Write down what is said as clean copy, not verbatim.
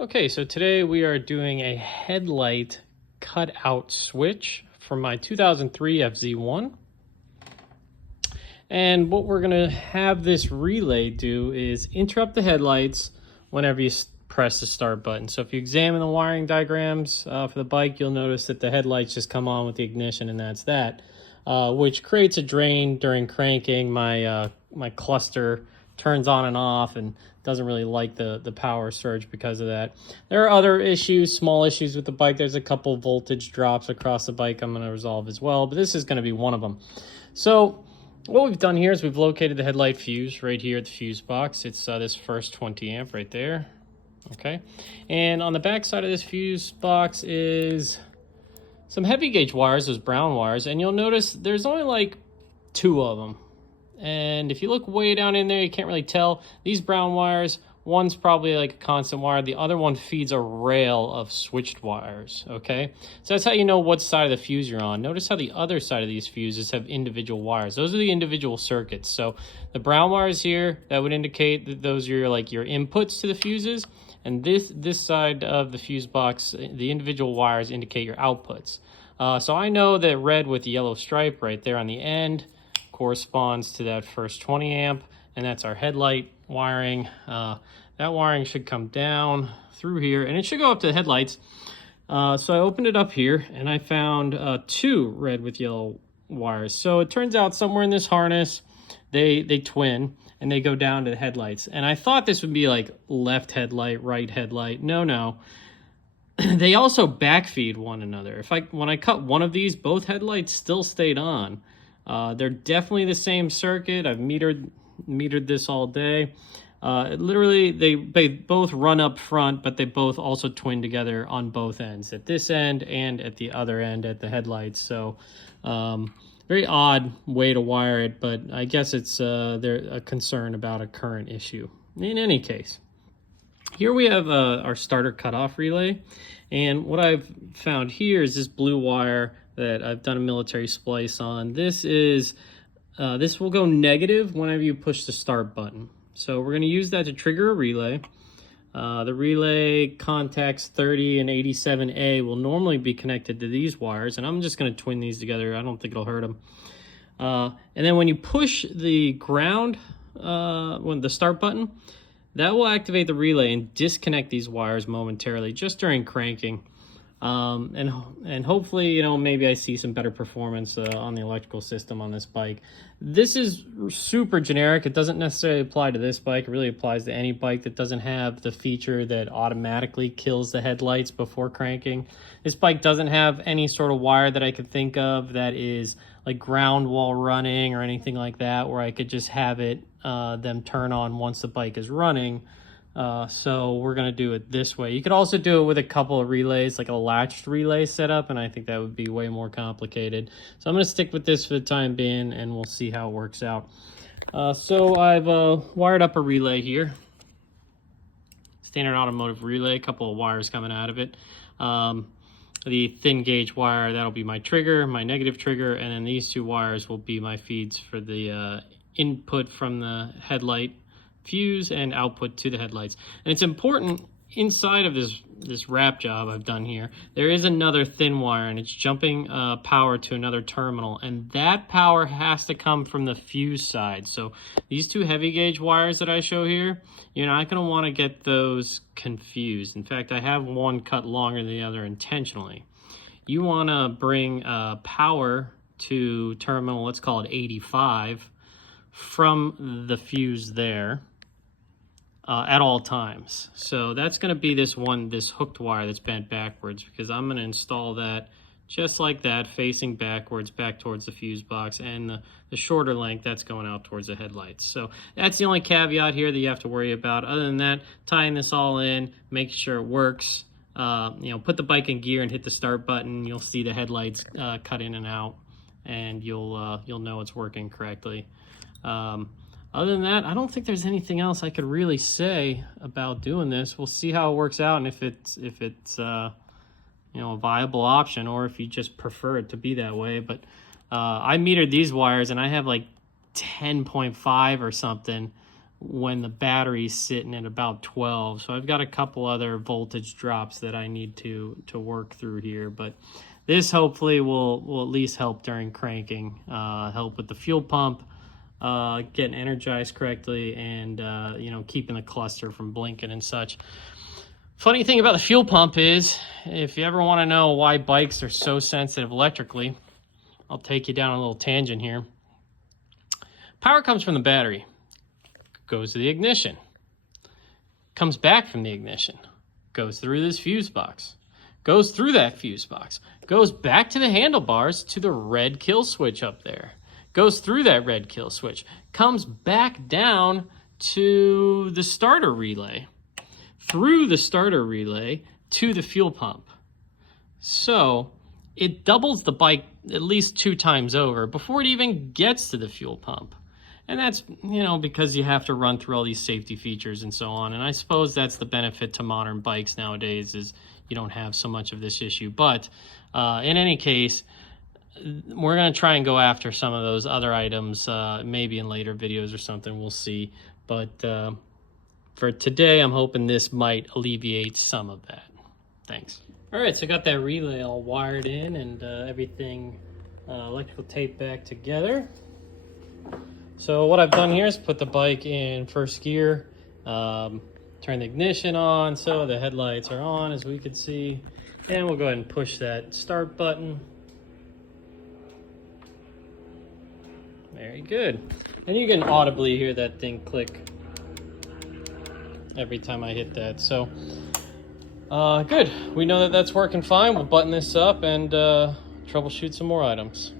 Okay, so today we are doing a headlight cutout switch for my 2003 FZ1. And what we're going to have this relay do is interrupt the headlights whenever you press the start button. So if you examine the wiring diagrams for the bike, you'll notice that the headlights just come on with the ignition, and that's that, which creates a drain during cranking. My cluster turns on and off and doesn't really like the power surge because of that. There are other issues, small issues with the bike. There's a couple voltage drops across the bike I'm going to resolve as well, but this is going to be one of them. So what we've done here is we've located the headlight fuse right here at the fuse box. It's this first 20 amp right there. Okay, and on the back side of this fuse box is some heavy gauge wires, those brown wires, and you'll notice there's only like 2 of them. And if you look way down in there, you can't really tell. These brown wires, one's probably like a constant wire. The other one feeds a rail of switched wires, okay? So that's how you know what side of the fuse you're on. Notice how the other side of these fuses have individual wires. Those are the individual circuits. So the brown wires here, that would indicate that those are your inputs to the fuses. And this side of the fuse box, the individual wires indicate your outputs. So I know that red with the yellow stripe right there on the end corresponds to that first 20 amp, and that's our headlight wiring. That wiring should come down through here, and it should go up to the headlights. So I opened it up here, and I found 2 red with yellow wires. So it turns out somewhere in this harness, they twin, and they go down to the headlights. And I thought this would be like left headlight, right headlight. No. They also backfeed one another. When I cut one of these, both headlights still stayed on. They're definitely the same circuit. I've metered this all day. Literally, they both run up front, but they both also twin together on both ends, at this end and at the other end at the headlights. So very odd way to wire it, but I guess it's they're a concern about a current issue. In any case, here we have our starter cutoff relay, and what I've found here is this blue wire that I've done a military splice on. This will go negative whenever you push the start button. So we're going to use that to trigger a relay. The relay contacts 30 and 87A will normally be connected to these wires, and I'm just going to twin these together. I don't think it'll hurt them. And then when you push the ground, when the start button, that will activate the relay and disconnect these wires momentarily just during cranking. And hopefully, maybe I see some better performance on the electrical system on this bike. This is super generic. It doesn't necessarily apply to this bike. It really applies to any bike that doesn't have the feature that automatically kills the headlights before cranking. This bike doesn't have any sort of wire that I could think of that is like ground wall running or anything like that, where I could just have it them turn on once the bike is running. So we're going to do it this way. You could also do it with a couple of relays, like a latched relay setup, and I think that would be way more complicated. So I'm going to stick with this for the time being, and we'll see how it works out. So I've wired up a relay here. Standard automotive relay, a couple of wires coming out of it. The thin gauge wire, that'll be my trigger, my negative trigger, and then these 2 wires will be my feeds for the input from the headlight fuse and output to the headlights. And it's important, inside of this wrap job I've done here, there is another thin wire, and it's jumping power to another terminal, and that power has to come from the fuse side. So these 2 heavy gauge wires that I show here, you're not going to want to get those confused. In fact, I have one cut longer than the other intentionally. You want to bring power to terminal, let's call it 85, from the fuse there. At all times. So that's going to be this hooked wire that's bent backwards, because I'm going to install that just like that, facing backwards, back towards the fuse box, and the shorter length, that's going out towards the headlights. So that's the only caveat here that you have to worry about. Other than that, tying this all in, make sure it works. Put the bike in gear and hit the start button. You'll see the headlights cut in and out, and you'll know it's working correctly. Other than that, I don't think there's anything else I could really say about doing this. We'll see how it works out, and if it's a viable option, or if you just prefer it to be that way. But I metered these wires, and I have like 10.5 or something when the battery's sitting at about 12. So I've got a couple other voltage drops that I need to work through here, but this hopefully will at least help during cranking, help with the fuel pump, getting energized correctly, and you know, keeping the cluster from blinking and such. Funny thing about the fuel pump is, if you ever want to know why bikes are so sensitive electrically, I'll take you down a little tangent here. Power comes from the battery, goes to the ignition, comes back from the ignition, goes through this fuse box, goes through that fuse box, goes back to the handlebars to the red kill switch up there, goes through that red kill switch, comes back down to the starter relay, through the starter relay to the fuel pump. So it doubles the bike at least 2 times over before it even gets to the fuel pump. And that's, you know, because you have to run through all these safety features and so on. And I suppose that's the benefit to modern bikes nowadays, is you don't have so much of this issue. But in any case, we're going to try and go after some of those other items, maybe in later videos or something. We'll see. But for today, I'm hoping this might alleviate some of that. Thanks. All right, so I got that relay all wired in and everything electrical tape back together. So what I've done here is put the bike in first gear, turn the ignition on so the headlights are on, as we can see, and we'll go ahead and push that start button. Very good. And you can audibly hear that thing click every time I hit that. So good. We know that that's working fine. We'll button this up and troubleshoot some more items.